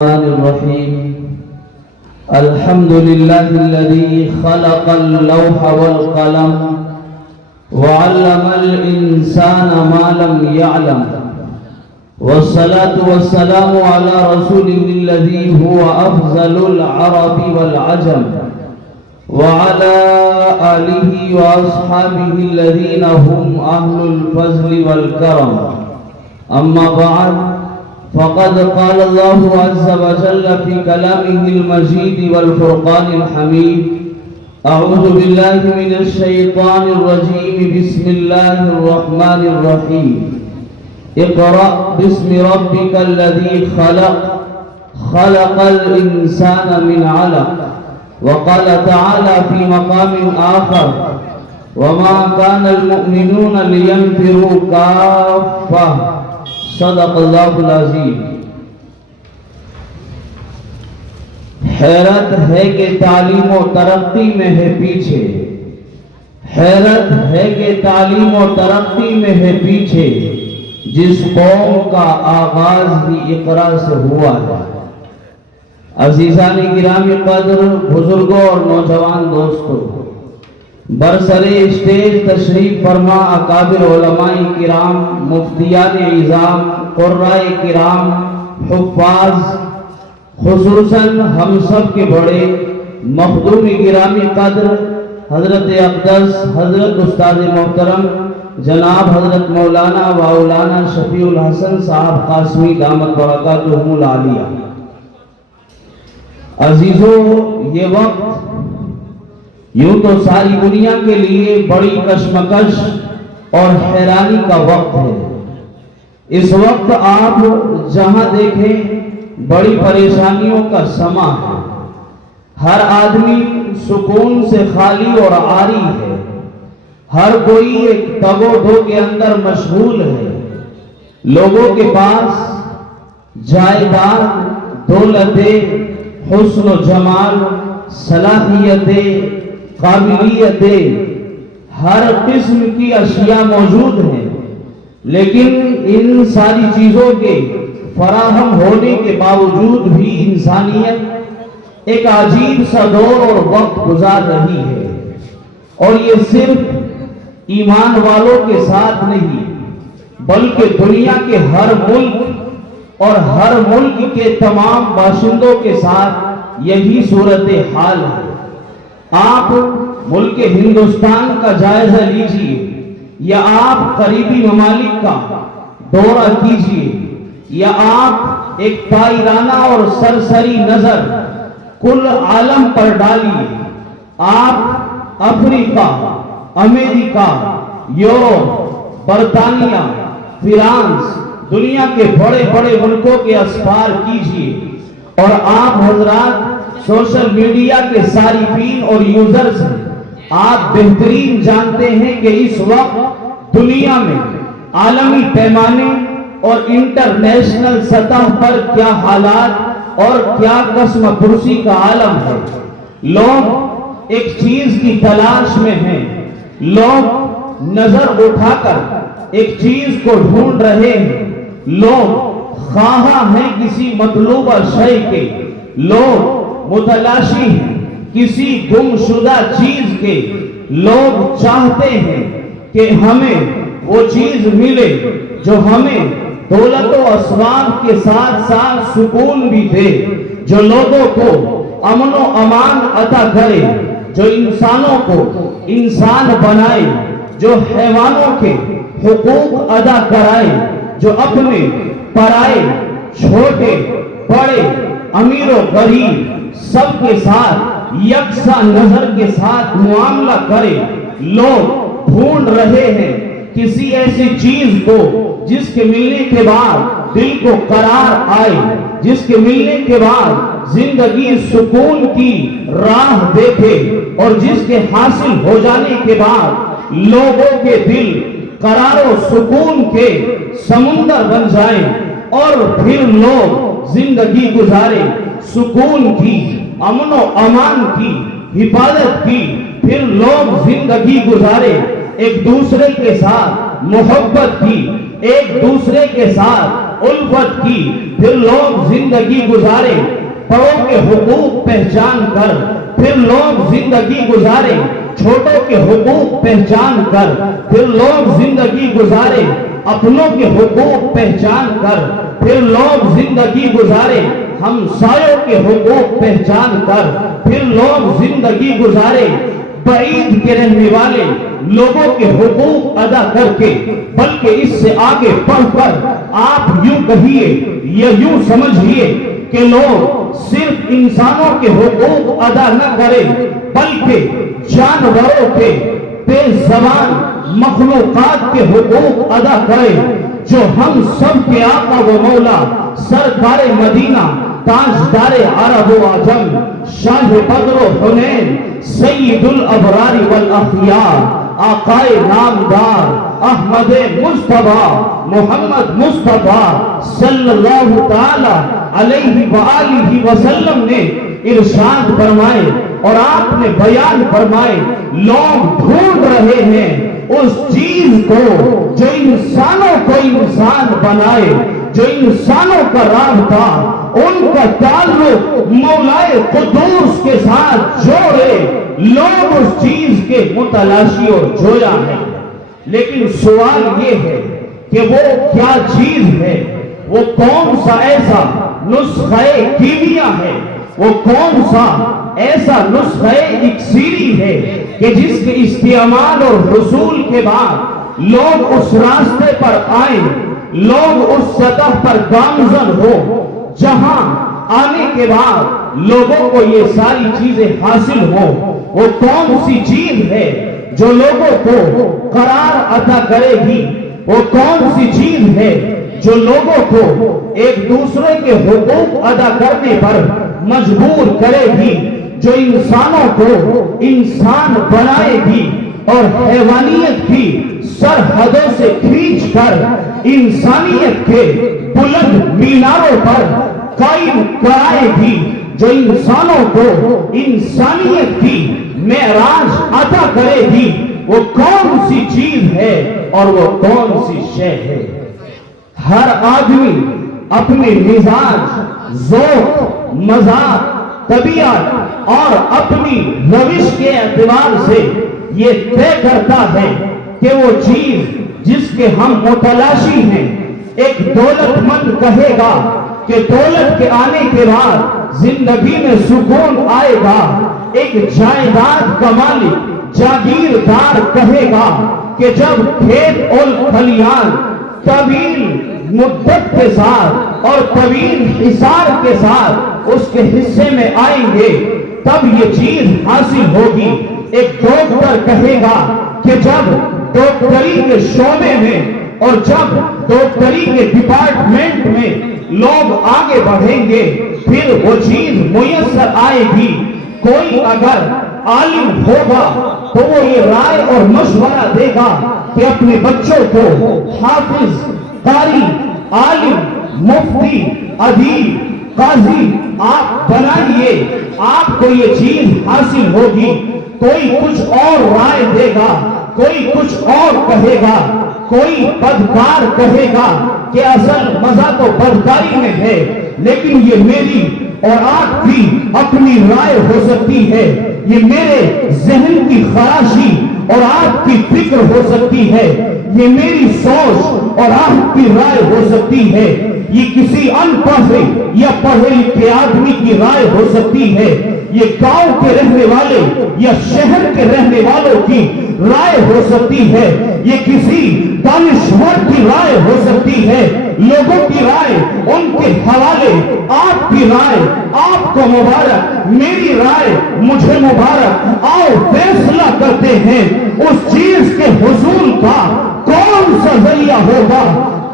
الرحمن الرحيم. الحمد لله الذي خلق اللوح والقلم وعلم الإنسان ما لم يعلم، والصلاة والسلام على رسوله الذي هو أفضل العرب والعجم، وعلى آله وأصحابه الذين هم أهل الفضل والكرم. أما بعد، فقد قال الله عز وجل في كلامه المجيد والفرقان الحميد: أعوذ بالله من الشيطان الرجيم. بسم الله الرحمن الرحيم. اقرأ باسم ربك الذي خلق الإنسان من علق. وقال تعالى في مقام آخر: وما كان المؤمنون لينفروا كافة. صدق اللہ العظیم. حیرت ہے کہ تعلیم و ترقی میں ہے پیچھے، حیرت ہے کہ تعلیم و ترقی میں ہے پیچھے، جس قوم کا آغاز بھی اقرا سے ہوا ہے. عزیزان گرامی قدر، بزرگوں اور نوجوان دوستوں، برسر اسٹیج تشریف فرما اکابر علماء کرام، مفتیان اعظام، قرائے کرام، حفاظ، خصوصاً ہم سب کے بڑے مخدوم گرامی قدر حضرت اقدس حضرت استاد محترم جناب حضرت مولانا واولانا شفیع الحسن صاحب قاسمی دامت برکاتہم العالیہ. عزیزو، یہ وقت یوں تو ساری دنیا کے لیے بڑی کشمکش اور حیرانی کا وقت ہے. اس وقت آپ جہاں دیکھیں بڑی پریشانیوں کا سما ہے. ہر آدمی سکون سے خالی اور عاری ہے. ہر کوئی ایک تگ و دو کے اندر مشغول ہے. لوگوں کے پاس جائیداد، دولتیں، حسن و جمال، صلاحیتیں، قابلیتیں، ہر قسم کی اشیاء موجود ہیں، لیکن ان ساری چیزوں کے فراہم ہونے کے باوجود بھی انسانیت ایک عجیب سا دور اور وقت گزار رہی ہے. اور یہ صرف ایمان والوں کے ساتھ نہیں، بلکہ دنیا کے ہر ملک اور ہر ملک کے تمام باشندوں کے ساتھ یہی صورتحال ہے. آپ ملک ہندوستان کا جائزہ لیجئے یا آپ قریبی ممالک کا دورہ کیجئے یا آپ ایک طائرانہ اور سرسری نظر کل عالم پر ڈالیے. آپ افریقہ، امریکہ، یورپ، برطانیہ، فرانس، دنیا کے بڑے بڑے ملکوں کے اسفار کیجئے، اور آپ حضرات سوشل میڈیا کے صارفین اور یوزرز ہیں. آپ بہترین جانتے ہیں کہ اس وقت دنیا میں عالمی پیمانے اور انٹرنیشنل سطح پر کیا حالات اور کیا قسم پرسی کا عالم ہے. لوگ ایک چیز کی تلاش میں ہیں. لوگ نظر اٹھا کر ایک چیز کو ڈھونڈ رہے ہیں. لوگ خواہاں ہیں کسی مطلوبہ شے کے. لوگ متلاشی ہیں کسی گم شدہ چیز کے. لوگ چاہتے ہیں کہ ہمیں وہ چیز ملے جو ہمیں دولت و اسباب کے ساتھ ساتھ سکون بھی دے، جو لوگوں کو امن و امان عطا کرے، جو انسانوں کو انسان بنائے، جو حیوانوں کے حقوق ادا کرائے، جو اپنے پرائے، چھوٹے بڑے، امیر و غریب سب کے ساتھ یکساں نظر کے ساتھ معاملہ کرے. لوگ ڈھونڈ رہے ہیں کسی ایسی چیز کو جس کے ملنے کے بعد دل کو قرار آئے، جس کے ملنے کے بعد زندگی سکون کی راہ دیکھے، اور جس کے حاصل ہو جانے کے بعد لوگوں کے دل قرار و سکون کے سمندر بن جائیں، اور پھر لوگ زندگی گزارے سکون کی، امن و امان کی، حفاظت کی. پھر لوگ زندگی گزارے ایک دوسرے کے ساتھ محبت کی، ایک دوسرے کے ساتھ الفت کی، پھر لوگ زندگی گزارے بڑوں کے حقوق پہچان کر، پھر لوگ زندگی گزارے چھوٹوں کے حقوق پہچان کر، پھر لوگ زندگی گزارے اپنوں کے حقوق پہچان کر، پھر لوگ زندگی گزارے ہمسایوں کے حقوق پہچان کر، پھر لوگ زندگی گزارے بعید کے رہنے والے لوگوں کے حقوق ادا کر کے، بلکہ اس سے آگے بڑھ کر آپ یوں کہیے یا یوں سمجھیے کہ لوگ صرف انسانوں کے حقوق ادا نہ کریں بلکہ جانوروں کے، بے زبان مخلوقات کے حقوق ادا کریں، جو ہم سب کے آقا و مولا سرکار مدینہ تاجدار عرب و عجم شاہ بدر و حنین سید الابرار والاخیار آقائے نامدار احمد مصطفیٰ محمد مصطفیٰ صلی اللہ تعالی علیہ وآلہ وسلم نے ارشاد فرمائے اور آپ نے بیان فرمائے، لوگ ڈھونڈ رہے ہیں اس چیز کو جو انسانوں کو انسان بنائے، جو انسانوں کا رابطہ، ان کا تعلق مولائے قدوس کے ساتھ جوڑے، لوگ اس چیز کے متلاشی اور جویا ہیں۔ لیکن سوال یہ ہے کہ وہ کیا چیز ہے، وہ کون سا ایسا نسخہ کیمیا ہے، وہ کون سا ایسا نسخہ اکسیری ہے کہ جس کے استعمال اور حصول کے بعد لوگ اس راستے پر آئیں، لوگ اس سطح پر گامزن ہو جہاں آنے کے بعد لوگوں کو یہ ساری چیزیں حاصل ہو۔ وہ کون سی چیز ہے جو لوگوں کو قرار عطا کرے گی، وہ کون سی چیز ہے جو لوگوں کو ایک دوسرے کے حقوق ادا کرنے پر مجبور کرے گی، جو انسانوں کو انسان بنائے گی اور حیوانیت کی سرحدوں سے کھینچ کر انسانیت کے بلند میناروں پر قائم کرائے گی، جو انسانوں کو انسانیت کی معراج عطا کرے گی۔ وہ کون سی چیز ہے اور وہ کون سی شے ہے؟ ہر آدمی اپنے مزاج، ذوق، مذاق، طبیعت اور اپنی روش کے اعتبار سے یہ طے کرتا ہے کہ وہ چیز جس کے ہم متلاشی ہیں، ایک دولت مند کہے گا کہ دولت کے آنے کے بعد زندگی میں سکون آئے گا، ایک جائیداد کا مالک جاگیردار کہے گا کہ جب کھیت اور کھلیان طویل مدت کے ساتھ اور طویل حصار کے ساتھ اس کے حصے میں آئیں گے تب یہ چیز حاصل ہوگی۔ ایک ڈاکٹر کہے گا کہ جب ڈاکٹری کے شعبے میں اور جب ڈاکٹری کے ڈپارٹمنٹ میں لوگ آگے بڑھیں گے پھر وہ چیز میسر آئے گی۔ کوئی اگر عالم ہوگا تو وہ یہ رائے اور مشورہ دے گا کہ اپنے بچوں کو حافظ، قاری، عالم، مفتی، ادیب، قاضی آپ بنائیے، آپ کو یہ چیز حاصل ہوگی۔ کوئی کچھ اور رائے دے گا، کوئی کچھ اور کہے گا، کوئی بدکار کہے گا کہ اصل مزہ تو بدکاری میں ہے، لیکن یہ میری اور آپ کی اپنی رائے ہو سکتی ہے، یہ میرے ذہن کی خراشی اور آپ کی فکر ہو سکتی ہے، یہ میری سوچ اور آپ کی رائے ہو سکتی ہے، یہ کسی ان پڑھے یا پڑھے لکھے آدمی کی رائے ہو سکتی ہے، یہ گاؤں کے رہنے والے یا شہر کے رہنے والوں کی رائے ہو سکتی ہے، یہ کسی دانشور کی رائے ہو سکتی ہے، لوگوں کی رائے ان کے حوالے، آپ کی رائے آپ کو مبارک، میری رائے مجھے مبارک۔ آؤ فیصلہ کرتے ہیں اس چیز کے حصول کا کون سا ذریعہ ہوگا،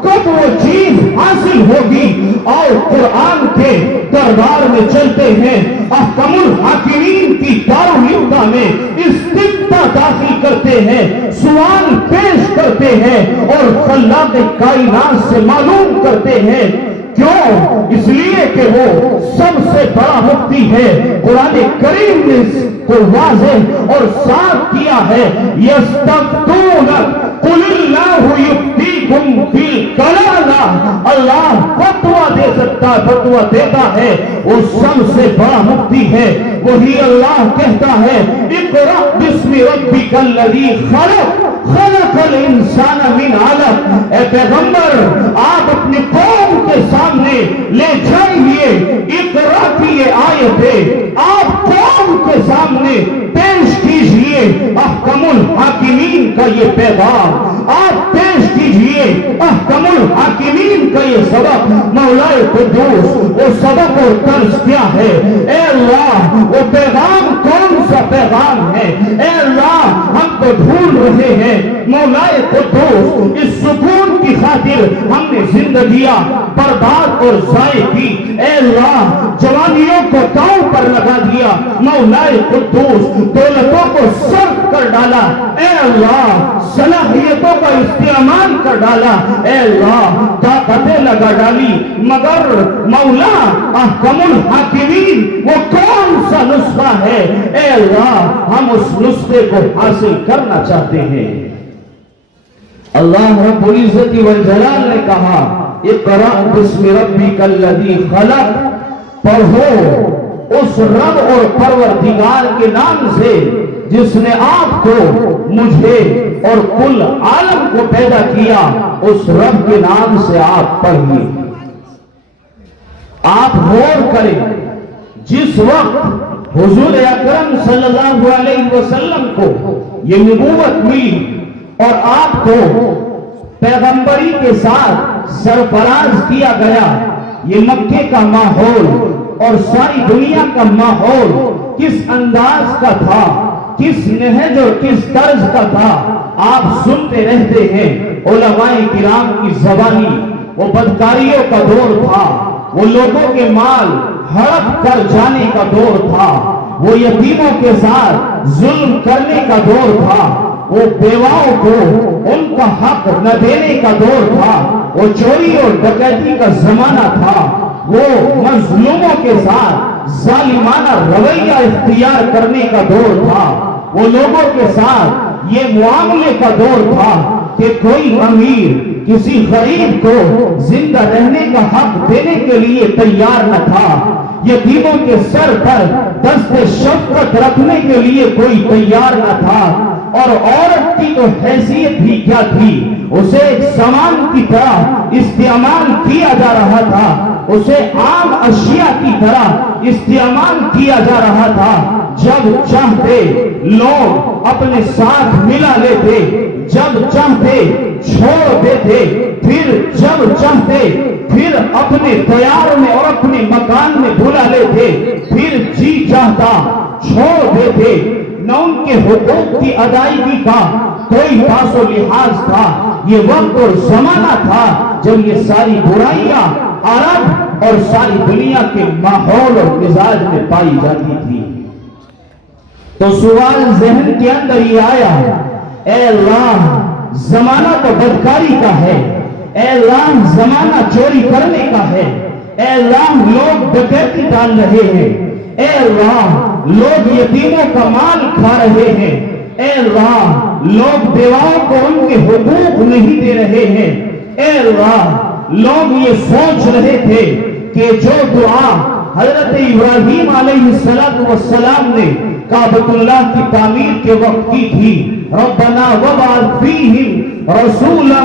کب وہ چیز حاصل ہوگی۔ اور قرآن کے دربار میں چلتے ہیں، احکم الحاکمین کی دارالفتہ میں استفتاء داخل کرتے ہیں، سوال پیش کرتے ہیں اور خلاق کائنات سے معلوم کرتے ہیں۔ کیوں؟ اس لیے کہ وہ سب سے بڑا مفتی ہے۔ قرآن کریم نے اس کو واضح اور صاف کیا ہے، یستفتونک قل اللہ یفتیکم یفتیکم فی الکلالہ، اللہ فتویٰ دے سکتا ہے، فتویٰ دیتا ہے، وہ سب سے بڑا مفتی ہے، وہی اللہ کہتا ہے اقرأ بسم ربک الذی خلق خلق الانسان من علق۔ اے پیغمبر آپ اپنی قوم کے سامنے لے جائیے اقرأ کی یہ آیتیں، آپ قوم کے سامنے پیش کیجئے احکم الحاکمین کا یہ پیغام، آپ پیش کیجئے احکم الحاکمین کا یہ سبق۔ مولا قدوس وہ سبق اور طرز کیا ہے؟ اے اللہ وہ پیغام کون سا پیغام ہے؟ اے اللہ ہم تو ڈھونڈ رہے ہیں، مولا قدوس اس سکون کی خاطر ہم نے زندگیاں برباد اور ضائع کی، اے اللہ جوانیوں کو داؤں پر لگا دیا، مولا قدوس دولتوں کو صرف کر ڈالا، اے اللہ صلاحیتوں کا استعمال کر ڈالا، اے اللہ طاقتیں لگا ڈالی، مگر مولا احکم الحاکمین وہ کون سا نسخہ ہے؟ اے اللہ ہم اس نسخے کو حاصل کرنا چاہتے ہیں۔ اللہ رب العزت والجلال نے کہا اقرأ بسم ربک الذی خلق، پڑھو اس رب اور پروردگار کے نام سے جس نے آپ کو، مجھے اور کل عالم کو پیدا کیا، اس رب کے نام سے آپ پڑھیے۔ آپ غور کریں، جس وقت حضور اکرم صلی اللہ علیہ وسلم کو یہ نبوت ملی اور آپ کو پیغمبری کے ساتھ سرفراز کیا گیا، یہ مکے کا ماحول اور ساری دنیا کا ماحول کس انداز کا تھا، کس نہج اور کس طرز کا تھا، آپ سنتے رہتے ہیں۔ علماء کرام کی زبانی، وہ بدکاریوں کا دور تھا، وہ لوگوں کے مال ہڑپ کر جانے کا دور تھا، وہ یتیموں کے ساتھ ظلم کرنے کا دور تھا، وہ بیواؤں کو ان کا حق نہ دینے کا دور تھا، وہ چوری اور ڈکیتی کا زمانہ تھا، وہ مظلوموں کے ساتھ ظالمانہ رویہ اختیار کرنے کا دور تھا، وہ لوگوں کے ساتھ یہ معاملے کا دور تھا کہ کوئی امیر کسی غریب کو زندہ رہنے کا حق دینے کے لیے تیار نہ تھا، یتیموں کے سر پر دست شفقت رکھنے کے لیے کوئی تیار نہ تھا، اور عورت کی تو حیثیت ہی کیا تھی، اسے ایک سامان کی طرح استعمال کیا جا رہا تھا، اسے عام اشیاء کی طرح استعمال کیا جا رہا تھا۔ جب چاہتے لوگ اپنے ساتھ ملا لیتے، جب چاہتے چھوڑ دیتے، پھر جب چاہتے پھر اپنے دیار میں اور اپنے مکان میں بھلا لیتے، پھر جی چاہتا چھوڑ دیتے، نہ ان کے حقوق کی ادائیگی کا کوئی پاس و لحاظ تھا۔ یہ وقت اور زمانہ تھا جب یہ ساری برائیاں عرب اور ساری دنیا کے ماحول اور مزاج میں پائی جاتی تھی۔ تو سوال ذہن کے اندر یہ آیا، اے اللہ زمانہ تو بدکاری کا ہے، اے اللہ زمانہ چوری کرنے کا ہے، اے اللہ لوگ ڈکیتی ڈال رہے ہیں، اے اللہ لوگ یتیموں کا مال کھا رہے ہیں، اے اللہ لوگ بیواؤں کو ان کے حقوق نہیں دے رہے ہیں، اے اللہ لوگ یہ سوچ رہے تھے کہ جو دعا حضرت ابراہیم علیہ السلام نے کعبۃ اللہ کی تعمیر کے وقت کی تھی، ربنا وابعث فیہم رسولا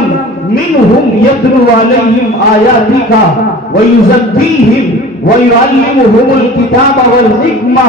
منہم یتلو علیہم آیاتک ویزکیہم ویعلمہم الکتاب والحکمہ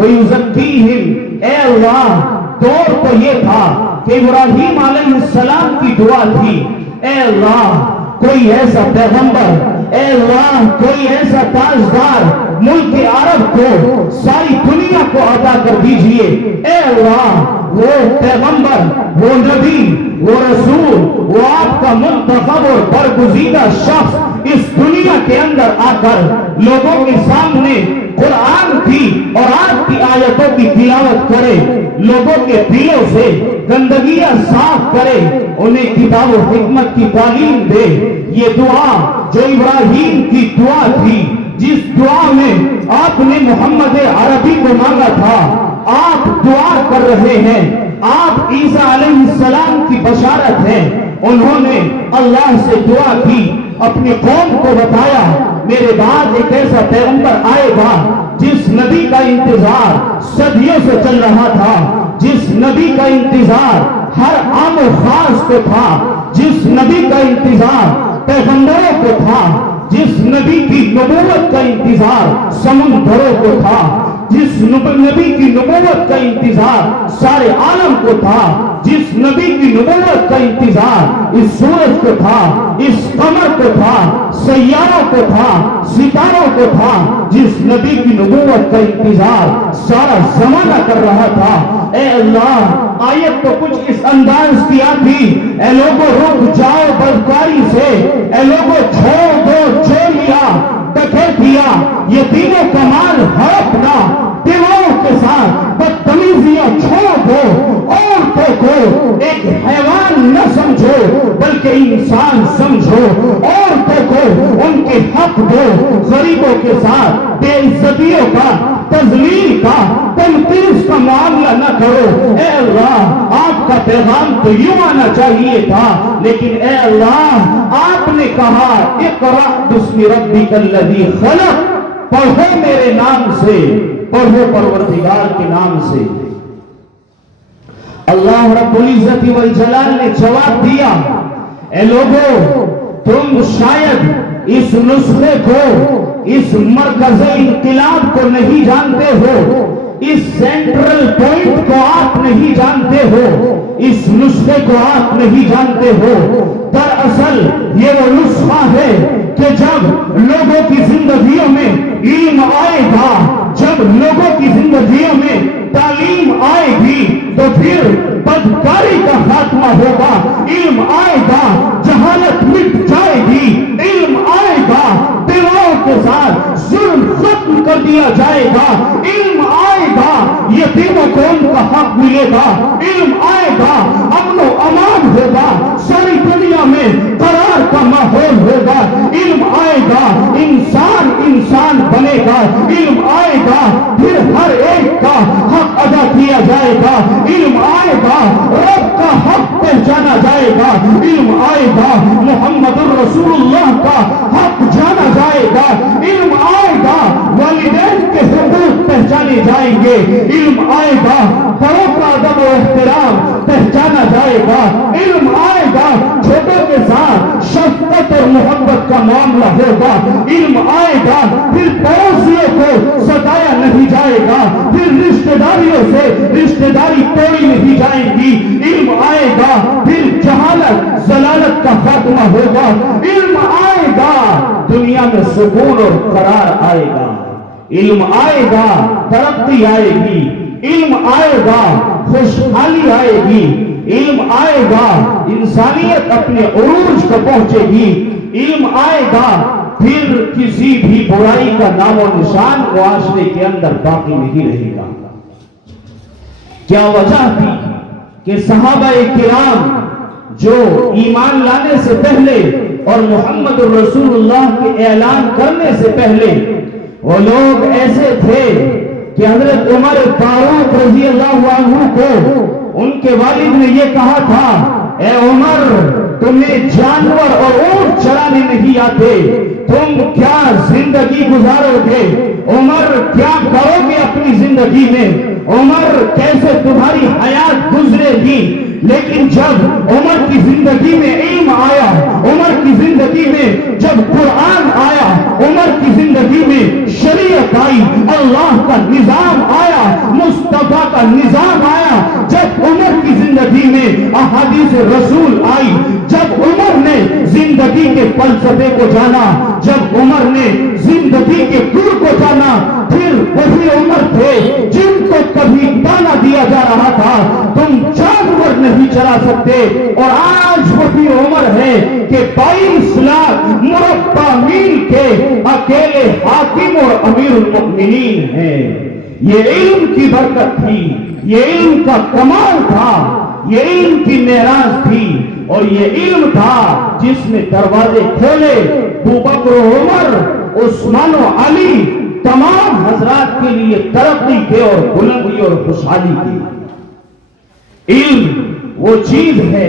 ویزکیہم۔ اے اللہ دور تو یہ تھا کہ ابراہیم علیہ السلام کی دعا تھی، اے اللہ کوئی ایسا پیغمبر، اے اللہ کوئی ایسا تاجدار ملک عرب کو، ساری دنیا کو عطا کر دیجئے، اے اللہ وہ پیغمبر، وہ نبی، وہ رسول، وہ آپ کا منتخب اور برگزیدہ شخص اس دنیا کے اندر آ کر لوگوں کے سامنے قرآن کی اور آپ کی آیتوں کی تلاوت کرے، لوگوں کے دلوں سے گندگیاں صاف کرے، انہیں کتاب و حکمت کی تعلیم دے۔ یہ دعا جو ابراہیم کی دعا تھی، جس دعا میں آپ نے محمد عربی کو مانگا تھا، آپ دعا کر رہے ہیں، آپ عیسیٰ علیہ السلام کی بشارت ہیں، انہوں نے اللہ سے دعا کی، اپنی قوم کو بتایا میرے بعد ایک ایسا پیغمبر آئے گا جس نبی کا انتظار صدیوں سے چل رہا تھا، جس نبی کا انتظار ہر عام و خاص کو تھا، جس نبی کا انتظار پیغمبروں کو تھا، جس نبی کی نبوت کا انتظار سمندروں کو تھا، جس نبی کی نبوت کا انتظار سارے عالم کو تھا، جس نبی کی نبوت کا انتظار اس سورج کو تھا، اس قمر کو تھا، سیاروں کو تھا، ستاروں کو تھا، جس نبی کی نبوت کا انتظار سارا زمانہ کر رہا تھا۔ اے اللہ، آیت تو کچھ اس انداز کی آتی، اے لوگوں رک جاؤ بدکاری سے، اے لوگوں چھوڑ دو چوریا ڈکیتیا، یتیموں کا مال ہڑپنا، دیواؤں کے ساتھ بدتمیزیاں چھوڑ دو، عورتوں کو ایک حیوان نہ سمجھو بلکہ انسان سمجھو، عورتوں کو ان کے حق دو، غریبوں کے ساتھ بے عزتیوں کا، تذلیل کا، تنقید کا معاملہ نہ کرو۔ اے اللہ، آپ کا پیغام تو یوں آنا چاہیے تھا، لیکن اے اللہ آپ نے کہا اقرأ باسم ربک الذی خلق، پڑھو میرے نام سے، پڑھو پروردگار کے نام سے۔ اللہ رب العزت والجلال نے جواب دیا، اے لوگوں تم شاید اس نسخے کو، اس مرکز انقلاب کو نہیں جانتے ہو، اس سینٹرل پوائنٹ کو آپ نہیں جانتے ہو، اس نسخے کو آپ نہیں جانتے ہو۔ دراصل یہ وہ نسخہ ہے کہ جب لوگوں کی زندگیوں میں علم آئے گا، جب لوگوں کی زندگیوں میں تعلیم آئے گی تو پھر بدکاری کا خاتمہ ہوگا، علم آئے گا جہالت مٹ جائے گی، علم آئے گا بیواؤں کے ساتھ ظلم ختم کر دیا جائے گا، علم آئے گا یتیموں کو ان کا حق ملے گا، علم آئے گا امن و امان ہوگا، ساری دنیا میں قرار کا ماحول ہوگا، علم آئے گا انسان انسان بنے گا، علم آئے گا پھر ہر ایک کا حق ادا کیا جائے گا، علم آئے گا رب کا حق پہچانا جائے گا، علم آئے گا محمد الرسول اللہ کا حق جانا جائے گا، علم آئے گا والدین کے حقوق پہچانے جائیں گے، علم آئے گا بڑوں کا ادب و احترام پہچانا جائے گا، علم آئے گا چھوٹوں کے ساتھ شفقت اور محبت کا معاملہ ہوگا، علم آئے گا پھر پڑوسیوں کو ستایا نہیں جائے گا، پھر رشتہ داریوں سے رشتہ داری توڑی نہیں جائے گی، علم آئے گا پھر جہالت ضلالت کا خاتمہ ہوگا، علم آئے گا دنیا میں سکون اور قرار آئے گا، علم آئے گا ترقی آئے گی، علم آئے گا خوشحالی آئے گی، علم آئے گا انسانیت اپنے عروج کو پہنچے گی، علم آئے گا پھر کسی بھی برائی کا نام و نشان معاشرے کے اندر باقی نہیں رہے گا۔ کیا وجہ تھی کہ صحابہ کرام جو ایمان لانے سے پہلے اور محمد الرسول اللہ کے اعلان کرنے سے پہلے وہ لوگ ایسے تھے کہ حضرت عمر فاروق رضی اللہ عنہ کو ان کے والد نے یہ کہا تھا، اے عمر تمہیں جانور اور اونٹ چرانے نہیں آتے، تم کیا زندگی گزارو گے؟ عمر کیا کرو گے اپنی زندگی میں؟ عمر کیسے تمہاری حیات گزرے گی؟ لیکن جب عمر کی زندگی میں علم آیا، عمر کی زندگی میں جب قرآن آیا، عمر کی زندگی میں شریعت آئی، اللہ کا نظام آیا، مصطفیٰ کا نظام آیا، جب عمر کی زندگی میں احادیث رسول آئی، جب عمر نے زندگی کے فلسفے کو جانا، جب عمر نے زندگی کے گر کو جانا، پھر وہی عمر تھے جن کو کبھی تانا دیا جا رہا تھا تم جانور نہیں چلا سکتے، اور آج وہی عمر ہے کہ 22 لاکھ مربع میل کے اکیلے حاکم اور امیر المؤمنین ہیں۔ یہ علم کی برکت تھی، یہ علم کا کمال تھا، یہ علم کی معراج تھی، اور یہ علم تھا جس نے دروازے کھولے ابوبکر و عمر، عثمان و علی، تمام حضرات کے لیے ترقی کے اور بلندی اور خوشحالی کی۔ علم وہ چیز ہے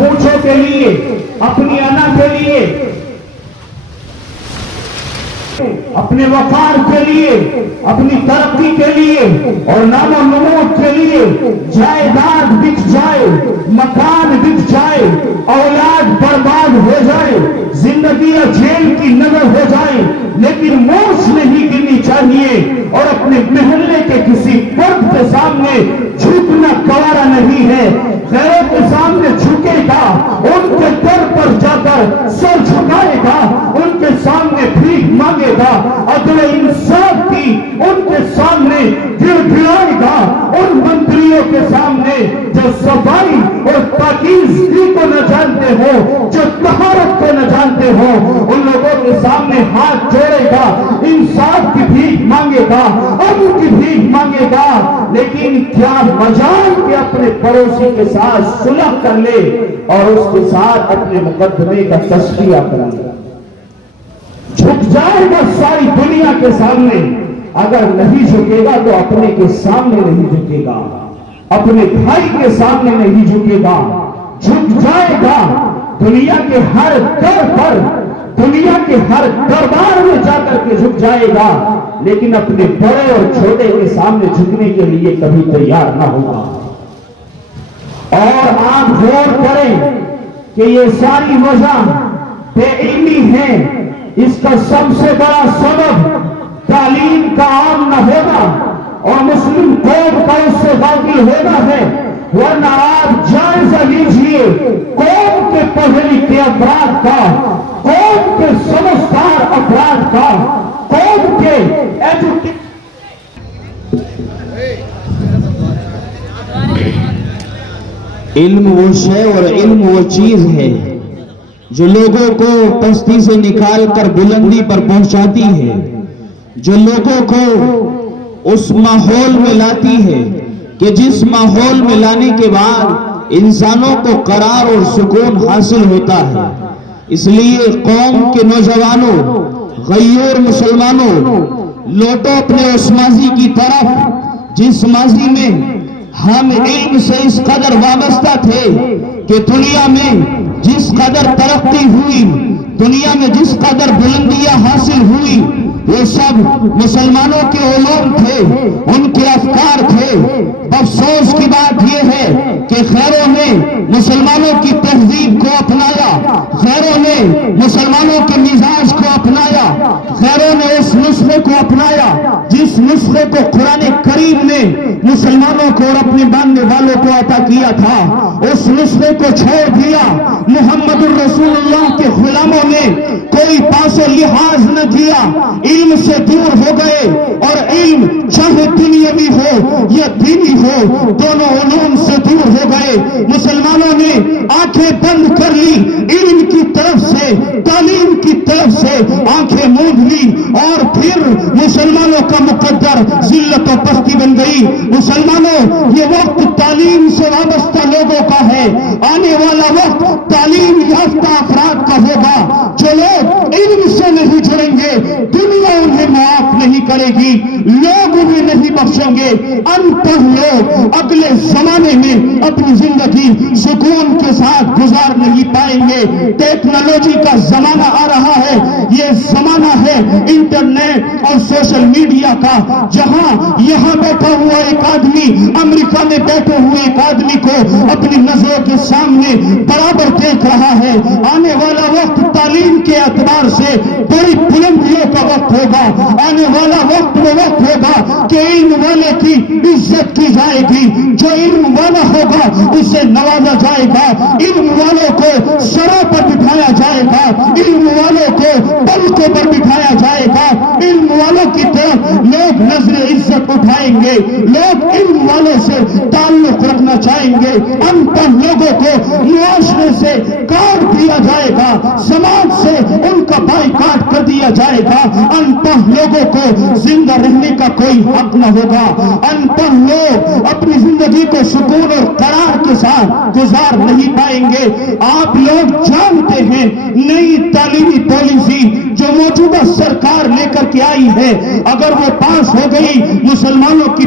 پونچھوں کے لیے، اپنی انا کے لیے، اپنے وقار کے لیے، اپنی ترقی کے لیے اور نام و نمود کے لیے جائیداد بک جائے، مکان بک جائے، اولاد برباد ہو جائے، زندگی جیل کی نظر ہو جائے، لیکن موش نہیں گرنی چاہیے اور اپنے محلے کے کسی فرد کے سامنے جھکنا گوارا نہیں ہے۔ غیروں کے سامنے جھکے گا، ان کے در پر جا کر سر جھکائے گا، ان کے سامنے بھیک مانگے گا، عدل انصاف کی ان کے سامنے گر گرائے گا، ان منتریوں کے سامنے جو صفائی اور پاکیزگی کو نہ جانتے ہو، جو طہارت کو نہ جانتے ہو، ان لوگوں کے سامنے ہاتھ جوڑے گا، انصاف کی بھیک مانگے گا، امن کی بھیک مانگے گا، لیکن کیا مجال کہ اپنے پڑوسی کے ساتھ صلح کر لے اور اس کے ساتھ اپنے مقدمے کا تصفیہ کر لے۔ جھک جائے گا ساری دنیا کے سامنے، اگر نہیں جھکے گا تو اپنے کے سامنے نہیں جھکے گا، اپنے بھائی کے سامنے نہیں جھکے گا۔ جھک جائے گا دنیا کے ہر در پر، دنیا کے ہر دربار میں جا کر کے جھک جائے گا، لیکن اپنے بڑے اور چھوٹے کے سامنے جھکنے کے لیے کبھی تیار نہ ہوگا۔ اور آپ غور کریں کہ یہ ساری وجہ بے علمی ہے، اس کا سب سے بڑا سبب تعلیم کا عام نہ ہونا اور مسلم قوم کا اس سے باقی ہونا ہے۔ ورنہ آپ جائزہ لیجئے قوم کے پڑھے لکھے افراد کا، قوم کے سمجھدار افراد کا، قوم کے علم وہ شے اور علم وہ چیز ہے جو لوگوں کو پستی سے نکال کر بلندی پر پہنچاتی ہے، جو لوگوں کو اس ماحول میں لاتی ہے کہ جس ماحول میں لانے کے بعد انسانوں کو قرار اور سکون حاصل ہوتا ہے۔ اس لیے قوم کے نوجوانوں، غیور مسلمانوں، لوٹو اپنے اس ماضی کی طرف جس ماضی میں ہم علم سے اس قدر وابستہ تھے کہ دنیا میں جس قدر ترقی ہوئی، دنیا میں جس قدر بلندیاں حاصل ہوئی، وہ سب مسلمانوں کے علوم تھے، ان کے افکار تھے۔ افسوس کی بات یہ ہے کہ غیروں نے مسلمانوں کی تہذیب کو اپنایا، غیروں نے مسلمانوں کے مزاج کو اپنایا، غیروں نے اس نسخے کو اپنایا جس نسخے کو قرآن کریم نے مسلمانوں کو اور اپنے ماننے والوں کو عطا کیا تھا۔ اس نسخے کو چھوڑ دیا۔ محمد الرسول اللہ کے غلاموں نے کوئی پاس و لحاظ نہ کیا، علم سے دور ہو گئے، اور علم چاہے دنیاوی ہو یا دینی ہو، دونوں علوم سے دور ہو گئے۔ مسلمانوں نے آنکھیں بند کر لی، علم کی طرف سے، تعلیم کی طرف سے آنکھیں موند لی، اور پھر مسلمانوں کا مقدر ذلت و پستی بن گئی۔ مسلمانوں، یہ وقت تعلیم سے وابستہ لوگوں کا ہے، آنے والا وقت تعلیم یافتہ افراد کا ہوگا۔ جو لوگ علم سے نہیں جڑیں گے، دنیا انہیں معاف نہیں کرے گی، لوگ انہیں نہیں بخشیں گے۔ انپڑھ لوگ اگلے زمانے میں اپنی زندگی سکون کے ساتھ گزار نہیں پائیں گے۔ ٹیکنالوجی کا زمانہ آ رہا ہے، یہ زمانہ ہے انٹرنیٹ اور سوشل میڈیا کا، جہاں یہاں بیٹھا ہوا ایک آدمی امریکہ میں بیٹھے ہوئے ایک آدمی کو اپنی نظروں کے سامنے برابر دیکھ رہا ہے۔ آنے والا وقت تعلیم کے اعتبار سے بڑی بلندیوں کا وقت ہوگا۔ آنے والا وقت وہ وقت ہوگا کہ علم والے کی عزت کی جائے گی، جو علم والا ہوگا اسے نوازا جائے گا، علم والوں کو سروں پر بٹھایا جائے گا، علم والوں کو پلکوں پر بٹھایا جائے گا، علم والوں کی طرف لوگ نظر عزت اٹھائیں گے، لوگ علم والوں سے تعلق رکھنا چاہیں گے۔ ان پڑھ لوگوں کو معاشرے سے کاٹ دیا جائے گا، سماج سے ان کا بائیکاٹ کر دیا جائے گا۔ ان پڑھ لوگوں کو زندہ رہنے کا کوئی حق نہ ہوگا۔ ان پڑھ لوگ اپنی زندگی کو سکون اور قرار کے ساتھ گزار نہیں پائیں گے۔ آپ لوگ جانتے ہیں نئی تعلیمی پالیسی جو موجودہ سرکار لے کر کے آئی ہے، اگر وہ پاس ہو گئی، مسلمانوں کی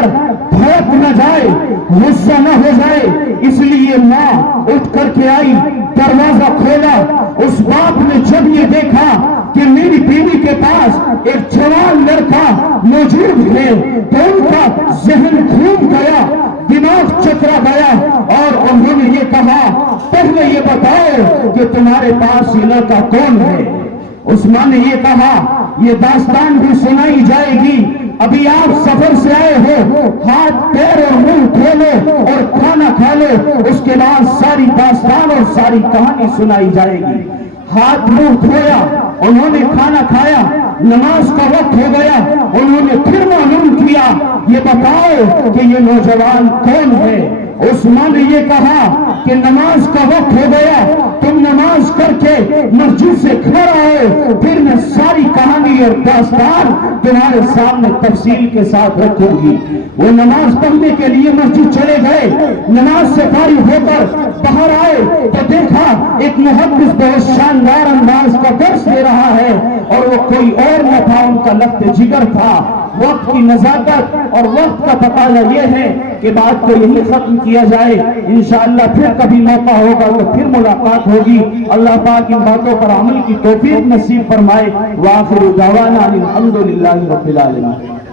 کر بھڑک نہ جائے، غصہ نہ ہو جائے، اس لیے ماں اٹھ کر کے آئی، دروازہ کھولا۔ اس باپ نے جب یہ دیکھا کہ میری بیوی کے پاس ایک جوان لڑکا موجود ہے تو ان کا ذہن گھوم گیا، دماغ چکرا گیا، اور انہوں نے یہ کہا پہلے یہ بتاؤ کہ تمہارے پاس یہ لڑکا کون ہے۔ اس ماں نے یہ کہا یہ داستان بھی سنائی جائے گی، ابھی آپ سفر سے آئے ہو، ہاتھ پیر اور منہ دھو لو اور کھانا کھا لو، اس کے بعد ساری داستان اور ساری کہانی سنائی جائے گی۔ ہاتھ منہ دھویا، انہوں نے کھانا کھایا، نماز کا وقت ہو گیا، انہوں نے پھر معلوم کیا یہ بتاؤ کہ یہ نوجوان کون ہے۔ اس ماں نے یہ کہا کہ نماز کا وقت ہو گیا، تم نماز کر کے مسجد سے گھر آئے، پھر میں ساری کہانی اور داستان تمہارے سامنے تفصیل کے ساتھ رکھوں گی۔ وہ نماز پڑھنے کے لیے مسجد چلے گئے، نماز سے فارغ ہو کر باہر آئے تو دیکھا ایک محدث بہت شاندار انداز کا درس دے رہا ہے، اور وہ کوئی اور نہ تھا، ان کا لخت جگر تھا۔ وقت کی نزاکت اور وقت کا تقاضا یہ ہے کہ بات کو یہی ختم کیا جائے، انشاءاللہ پھر کبھی موقع ہوگا تو پھر ملاقات ہوگی۔ اللہ پاک ان باتوں پر عمل کی توفیق نصیب فرمائے۔ وآخر دعوانا الحمدللہ رب العالمین۔